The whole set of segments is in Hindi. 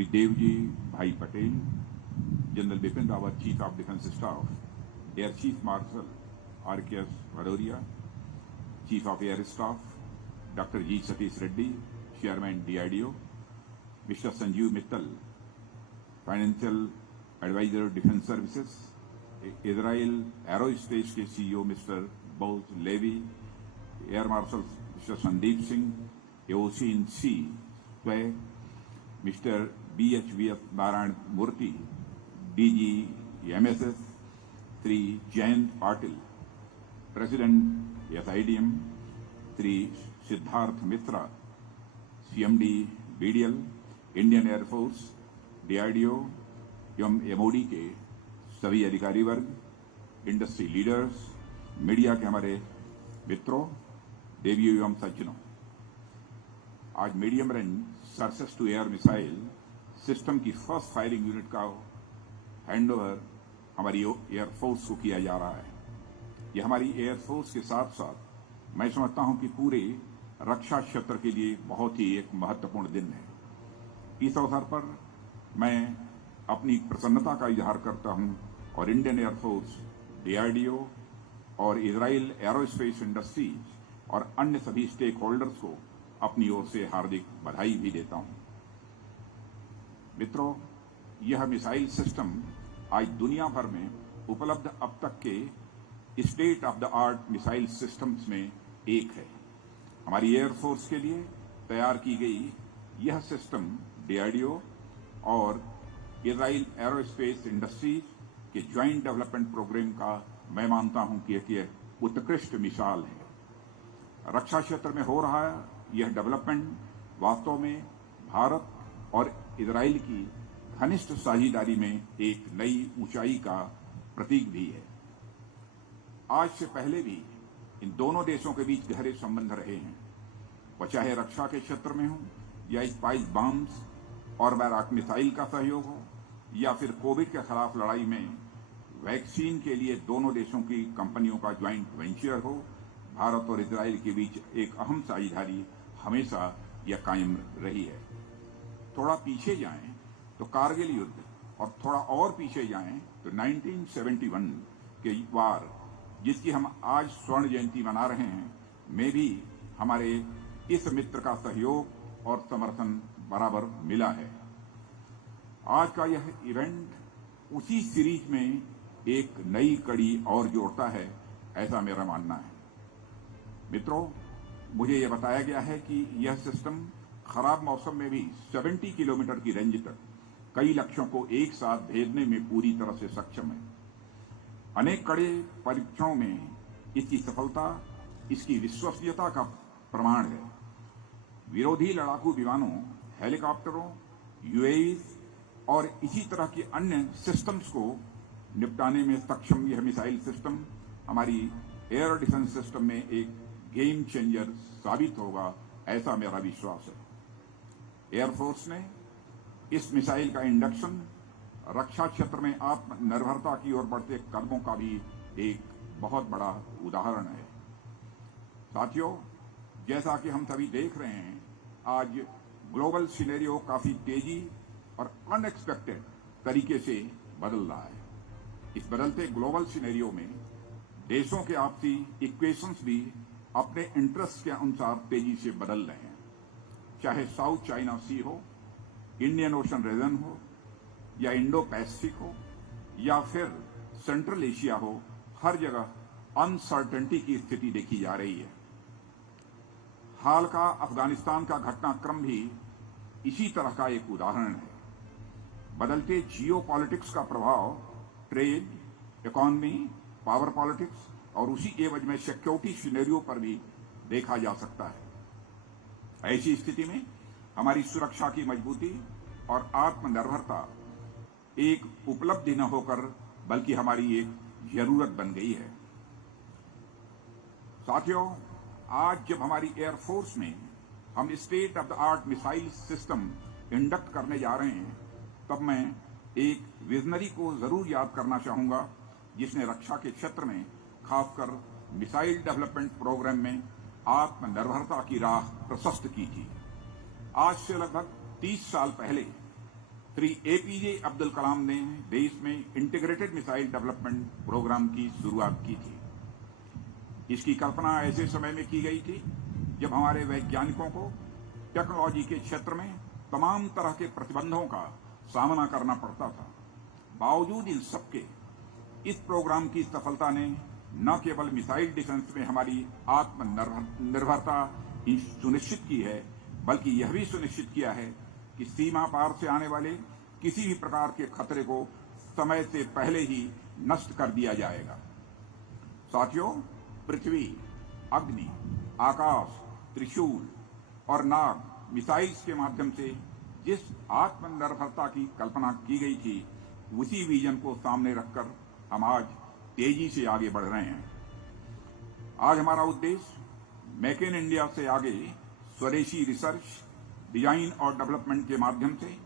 Shri Devji Bhai Patel, general Bipin Rawat, chief of defence staff, air chief marshal RKS Bhadauria, chief of air staff, doctor G Satish Reddy, chairman DRDO, mister Sanjeev Mittal, financial adviser defence services, Israel aerospace के CEO mister Boaz Levy, air marshal mister Sandeep Singh, AOC in C, स्वयं mister BHVS Narayana Murthy, DG MSS Shri Jayant Patil, president SIDM Shri Siddharth Mishra, CMD BDL, Indian air force, DRDO एवं MOD के सभी अधिकारी वर्ग, इंडस्ट्री लीडर्स, मीडिया के हमारे मित्रों, देवियों एवं सज्जनों, आज medium range surface to air missile system की फर्स्ट फायरिंग यूनिट का हैंडओवर हमारी एयरफोर्स को किया जा रहा है। यह हमारी एयरफोर्स के साथ साथ मैं समझता हूं कि पूरे रक्षा क्षेत्र के लिए बहुत ही एक महत्वपूर्ण दिन है। इस अवसर पर मैं अपनी प्रसन्नता का इजहार करता हूं और इंडियन एयरफोर्स, DRDO और इजराइल एरोस्पेस इंडस्ट्रीज और अन्य सभी स्टेक होल्डर्स को अपनी ओर से हार्दिक बधाई भी देता हूं। मित्रों, यह मिसाइल सिस्टम आज दुनिया भर में उपलब्ध अब तक के state of the art missile systems में एक है। हमारी एयरफोर्स के लिए तैयार की गई यह सिस्टम DRDO और इजराइल एरोस्पेस इंडस्ट्रीज के ज्वाइंट डेवलपमेंट प्रोग्राम का मैं मानता हूं कि एक उत्कृष्ट मिसाल है। रक्षा क्षेत्र में हो रहा यह डेवलपमेंट वास्तव में भारत और इजराइल की घनिष्ठ साझेदारी में एक नई ऊंचाई का प्रतीक भी है। आज से पहले भी इन दोनों देशों के बीच गहरे संबंध रहे हैं, वह चाहे रक्षा के क्षेत्र में हो या स्पाइस बम्स और बैराक मिसाइल का सहयोग हो या फिर कोविड के खिलाफ लड़ाई में वैक्सीन के लिए दोनों देशों की कंपनियों का ज्वाइंट वेंचर हो। भारत और इजराइल के बीच एक अहम साझेदारी हमेशा यह कायम रही है। थोड़ा पीछे जाएं तो कारगिल युद्ध और थोड़ा और पीछे जाएं तो 1971 के वार, जिसकी हम आज स्वर्ण जयंती मना रहे हैं, में भी हमारे इस मित्र का सहयोग और समर्थन बराबर मिला है। आज का यह इवेंट उसी सीरीज में एक नई कड़ी और जोड़ता है, ऐसा मेरा मानना है। मित्रों, मुझे यह बताया गया है कि यह सिस्टम खराब मौसम में भी 70 किलोमीटर की रेंज तक कई लक्ष्यों को एक साथ भेजने में पूरी तरह से सक्षम है। अनेक कड़े परीक्षणों में इसकी सफलता इसकी विश्वसनीयता का प्रमाण है। विरोधी लड़ाकू विमानों, हेलीकॉप्टरों, UAVs और इसी तरह की अन्य सिस्टम्स को निपटाने में सक्षम यह मिसाइल सिस्टम हमारी एयर डिफेंस सिस्टम में एक गेम चेंजर साबित होगा, ऐसा मेरा विश्वास है। एयरफोर्स ने इस मिसाइल का इंडक्शन रक्षा क्षेत्र में आत्मनिर्भरता की ओर बढ़ते कदमों का भी एक बहुत बड़ा उदाहरण है। साथियों, जैसा कि हम सभी देख रहे हैं, आज ग्लोबल सिनेरियो काफी तेजी और अनएक्सपेक्टेड तरीके से बदल रहा है। इस बदलते ग्लोबल सिनेरियो में देशों के आपसी इक्वेशंस भी अपने इंटरेस्ट के अनुसार तेजी से बदल रहे हैं। चाहे साउथ चाइना सी हो, इंडियन ओशन रीजन हो या इंडो पैसिफिक हो या फिर सेंट्रल एशिया हो, हर जगह अनसर्टेनिटी की स्थिति देखी जा रही है। हाल का अफगानिस्तान का घटनाक्रम भी इसी तरह का एक उदाहरण है। बदलते जियो पॉलिटिक्स का प्रभाव ट्रेड, इकोनॉमी, पावर पॉलिटिक्स और उसी एवज में सिक्योरिटी सिनेरियो पर भी देखा जा सकता है। ऐसी स्थिति में हमारी सुरक्षा की मजबूती और आत्मनिर्भरता एक उपलब्धि न होकर बल्कि हमारी एक जरूरत बन गई है। साथियों, आज जब हमारी एयरफोर्स में हम state of the art missile system induct करने जा रहे हैं, तब मैं एक विजनरी को जरूर याद करना चाहूंगा, जिसने रक्षा के क्षेत्र में खासकर मिसाइल डेवलपमेंट प्रोग्राम में आत्मनिर्भरता की राह प्रशस्त की थी। आज से लगभग 30 साल पहले श्री एपीजे अब्दुल कलाम ने देश में इंटीग्रेटेड मिसाइल डेवलपमेंट प्रोग्राम की शुरुआत की थी। इसकी कल्पना ऐसे समय में की गई थी जब हमारे वैज्ञानिकों को टेक्नोलॉजी के क्षेत्र में तमाम तरह के प्रतिबंधों का सामना करना पड़ता था। बावजूद इन सबके इस प्रोग्राम की सफलता ने न केवल मिसाइल डिफेंस में हमारी आत्मनिर्भरता सुनिश्चित की है, बल्कि यह भी सुनिश्चित किया है कि सीमा पार से आने वाले किसी भी प्रकार के खतरे को समय से पहले ही नष्ट कर दिया जाएगा। साथियों, पृथ्वी, अग्नि, आकाश, त्रिशूल और नाग मिसाइल्स के माध्यम से जिस आत्मनिर्भरता की कल्पना की गई थी, उसी विजन को सामने रखकर हम आज तेजी से आगे बढ़ रहे हैं। आज हमारा उद्देश्य मेक इन इंडिया से आगे स्वदेशी रिसर्च, डिजाइन और डेवलपमेंट के माध्यम से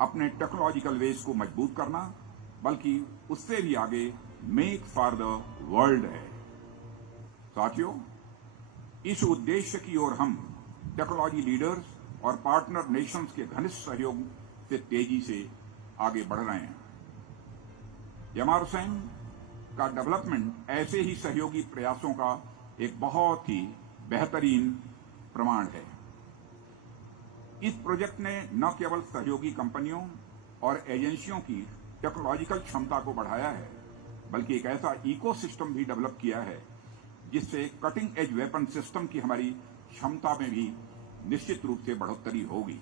अपने टेक्नोलॉजिकल बेस को मजबूत करना, बल्कि उससे भी आगे मेक फॉर द वर्ल्ड है। साथियों, इस उद्देश्य की ओर हम टेक्नोलॉजी लीडर्स और पार्टनर नेशंस के घनिष्ठ सहयोग से तेजी से आगे बढ़ रहे हैं। एमआरसैम का डेवलपमेंट ऐसे ही सहयोगी प्रयासों का एक बहुत ही बेहतरीन प्रमाण है। इस प्रोजेक्ट ने न केवल सहयोगी कंपनियों और एजेंसियों की टेक्नोलॉजिकल क्षमता को बढ़ाया है, बल्कि एक ऐसा इकोसिस्टम भी डेवलप किया है जिससे कटिंग एज वेपन सिस्टम की हमारी क्षमता में भी निश्चित रूप से बढ़ोतरी होगी।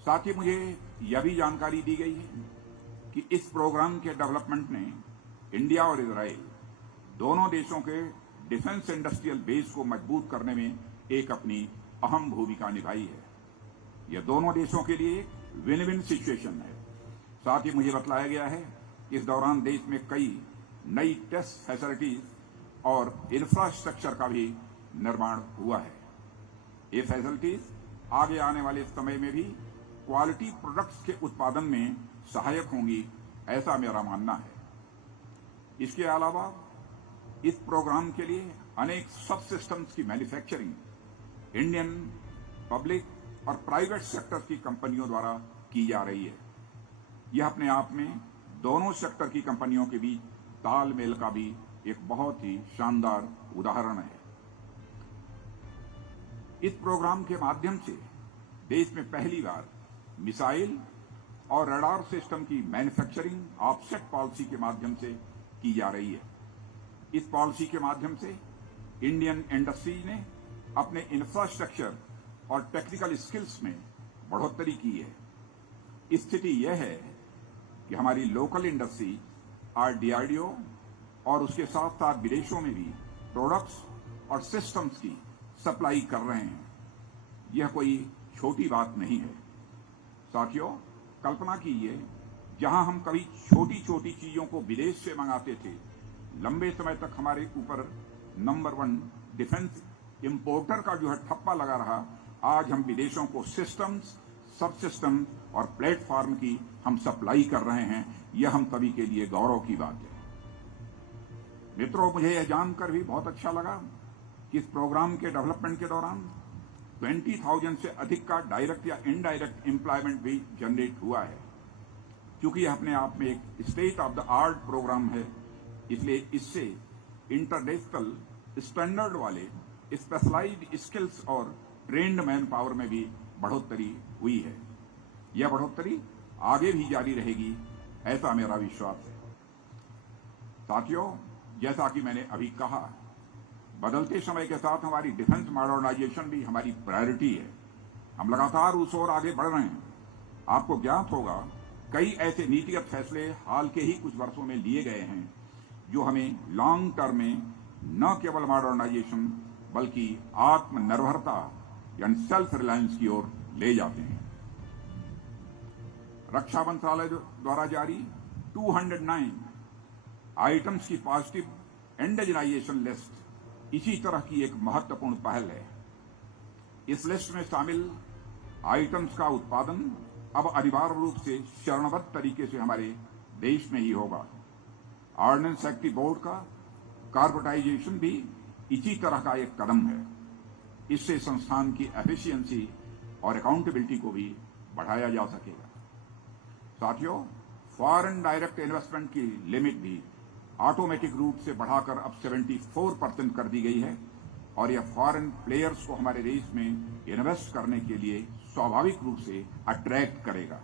साथ ही मुझे यह भी जानकारी दी गई है कि इस प्रोग्राम के डेवलपमेंट ने इंडिया और इजराइल दोनों देशों के डिफेंस इंडस्ट्रियल बेस को मजबूत करने में एक अपनी अहम भूमिका निभाई है। यह दोनों देशों के लिए एक विन विन सिचुएशन है। साथ ही मुझे बतलाया गया है कि इस दौरान देश में कई नई टेस्ट फैसिलिटीज और इंफ्रास्ट्रक्चर का भी निर्माण हुआ है। ये फैसिलिटीज आगे आने वाले समय में भी क्वालिटी प्रोडक्ट्स के उत्पादन में सहायक होंगी, ऐसा मेरा मानना है। इसके अलावा इस प्रोग्राम के लिए अनेक सब सिस्टम्स की मैन्युफैक्चरिंग इंडियन पब्लिक और प्राइवेट सेक्टर की कंपनियों द्वारा की जा रही है। यह अपने आप में दोनों सेक्टर की कंपनियों के बीच तालमेल का भी एक बहुत ही शानदार उदाहरण है। इस प्रोग्राम के माध्यम से देश में पहली बार मिसाइल और रडार सिस्टम की मैन्युफैक्चरिंग ऑफसेट पॉलिसी के माध्यम से की जा रही है। इस पॉलिसी के माध्यम से इंडियन इंडस्ट्री ने अपने इंफ्रास्ट्रक्चर और टेक्निकल स्किल्स में बढ़ोतरी की है। स्थिति यह है कि हमारी लोकल इंडस्ट्री डीआरडीओ और उसके साथ साथ विदेशों में भी प्रोडक्ट्स और सिस्टम्स की सप्लाई कर रहे हैं। यह कोई छोटी बात नहीं है। साथियों, कल्पना कीजिए, जहां हम कभी छोटी छोटी चीजों को विदेश से मंगाते थे, लंबे समय तक हमारे ऊपर नंबर 1 डिफेंस इंपोर्टर का जो है ठप्पा लगा रहा, आज हम विदेशों को सिस्टम्स, सब सिस्टम और प्लेटफॉर्म की हम सप्लाई कर रहे हैं। यह हम सभी के लिए गौरव की बात है। मित्रों, मुझे यह जानकर भी बहुत अच्छा लगा कि इस प्रोग्राम के डेवलपमेंट के दौरान 20,000 से अधिक का डायरेक्ट या इनडायरेक्ट एम्प्लॉयमेंट भी जनरेट हुआ है। क्योंकि यह अपने आप में एक state of the art program है, इसलिए इससे इंटरनेशनल स्टैंडर्ड वाले स्पेशलाइज्ड स्किल्स और ट्रेंड मैन पावर में भी बढ़ोतरी हुई है। यह बढ़ोतरी आगे भी जारी रहेगी, ऐसा मेरा विश्वास है। साथियों, जैसा कि मैंने अभी कहा, बदलते समय के साथ हमारी डिफेंस मॉडर्नाइजेशन भी हमारी प्रायोरिटी है। हम लगातार उस ओर आगे बढ़ रहे हैं। आपको ज्ञात होगा, कई ऐसे नीतिगत फैसले हाल के ही कुछ वर्षों में लिए गए हैं जो हमें लॉन्ग टर्म में न केवल मॉडर्नाइजेशन बल्कि आत्मनिर्भरता यानी सेल्फ रिलायंस की ओर ले जाते हैं। रक्षा मंत्रालय द्वारा जारी 209 आइटम्स की पॉजिटिव इंडिजिनाइजेशन लिस्ट इसी तरह की एक महत्वपूर्ण पहल है। इस लिस्ट में शामिल आइटम्स का उत्पादन अब अनिवार्य रूप से चरणबद्ध तरीके से हमारे देश में ही होगा। ऑर्डिनेंस सेक्रेटरी बोर्ड का कॉर्पोरेटाइजेशन भी इसी तरह का एक कदम है। इससे संस्थान की एफिशिएंसी और अकाउंटेबिलिटी को भी बढ़ाया जा सकेगा। साथियों, फॉरेन डायरेक्ट इन्वेस्टमेंट की लिमिट भी ऑटोमेटिक रूप से बढ़ाकर अब 74% कर दी गई है और यह फॉरेन प्लेयर्स को हमारे देश में इन्वेस्ट करने के लिए स्वाभाविक रूप से अट्रैक्ट करेगा।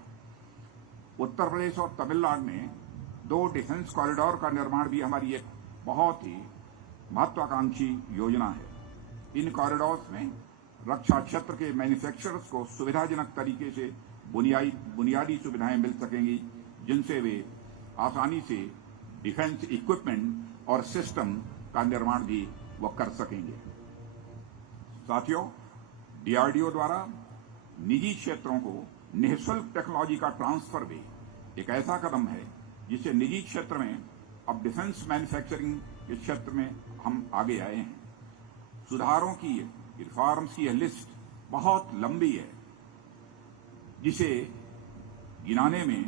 उत्तर प्रदेश और तमिलनाडु में 2 डिफेंस कॉरिडोर का निर्माण भी हमारी एक बहुत ही महत्वाकांक्षी योजना है। इन कॉरिडोर्स में रक्षा क्षेत्र के मैन्युफैक्चरर्स को सुविधाजनक तरीके से बुनियादी सुविधाएं मिल सकेंगी, जिनसे वे आसानी से डिफेंस इक्विपमेंट और सिस्टम का निर्माण भी वो कर सकेंगे। साथियों, डीआरडीओ द्वारा निजी क्षेत्रों को निःशुल्क टेक्नोलॉजी का ट्रांसफर भी एक ऐसा कदम है जिससे निजी क्षेत्र में अब डिफेंस मैन्युफैक्चरिंग के क्षेत्र में हम आगे आए हैं। सुधारों की, रिफॉर्म्स की यह लिस्ट बहुत लंबी है, जिसे गिनाने में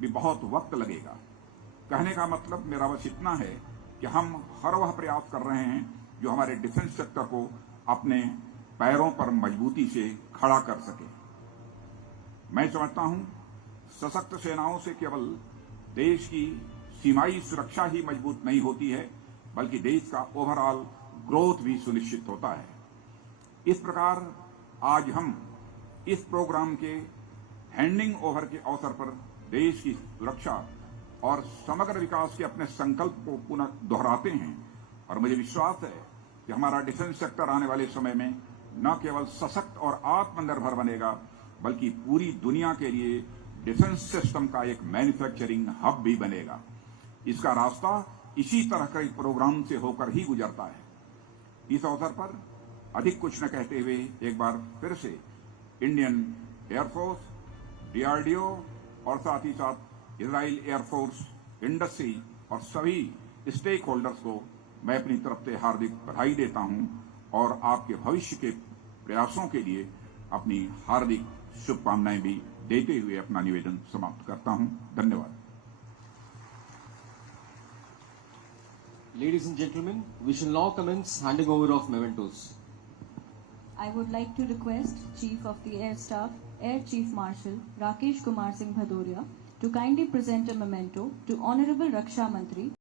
भी बहुत वक्त लगेगा। कहने का मतलब मेरा बस इतना है कि हम हर वह प्रयास कर रहे हैं जो हमारे डिफेंस सेक्टर को अपने पैरों पर मजबूती से खड़ा कर सके। मैं समझता हूं सशक्त सेनाओं से केवल देश की सीमाई सुरक्षा ही मजबूत नहीं होती है, बल्कि देश का ओवरऑल ग्रोथ भी सुनिश्चित होता है। इस प्रकार आज हम इस प्रोग्राम के हैंडिंग ओवर के अवसर पर देश की सुरक्षा और समग्र विकास के अपने संकल्प को पुनः दोहराते हैं और मुझे विश्वास है कि हमारा डिफेंस सेक्टर आने वाले समय में न केवल सशक्त और आत्मनिर्भर बनेगा, बल्कि पूरी दुनिया के लिए डिफेंस सिस्टम का एक मैन्युफैक्चरिंग हब भी बनेगा। इसका रास्ता इसी तरह के प्रोग्राम से होकर ही गुजरता है। इस अवसर पर अधिक कुछ न कहते हुए एक बार फिर से इंडियन एयरफोर्स, डीआरडीओ और साथ ही साथ इजराइल एयरफोर्स, इंडस्ट्री और सभी स्टेक होल्डर्स को मैं अपनी तरफ से हार्दिक बधाई देता हूं और आपके भविष्य के प्रयासों के लिए अपनी हार्दिक शुभकामनाएं भी देते हुए अपना निवेदन समाप्त करता हूं। धन्यवाद। Ladies and gentlemen, we shall now commence handing over of mementos. I would like to request Chief of the Air Staff, Air Chief Marshal Rakesh Kumar Singh Bhadoria to kindly present a memento to Honorable Raksha Mantri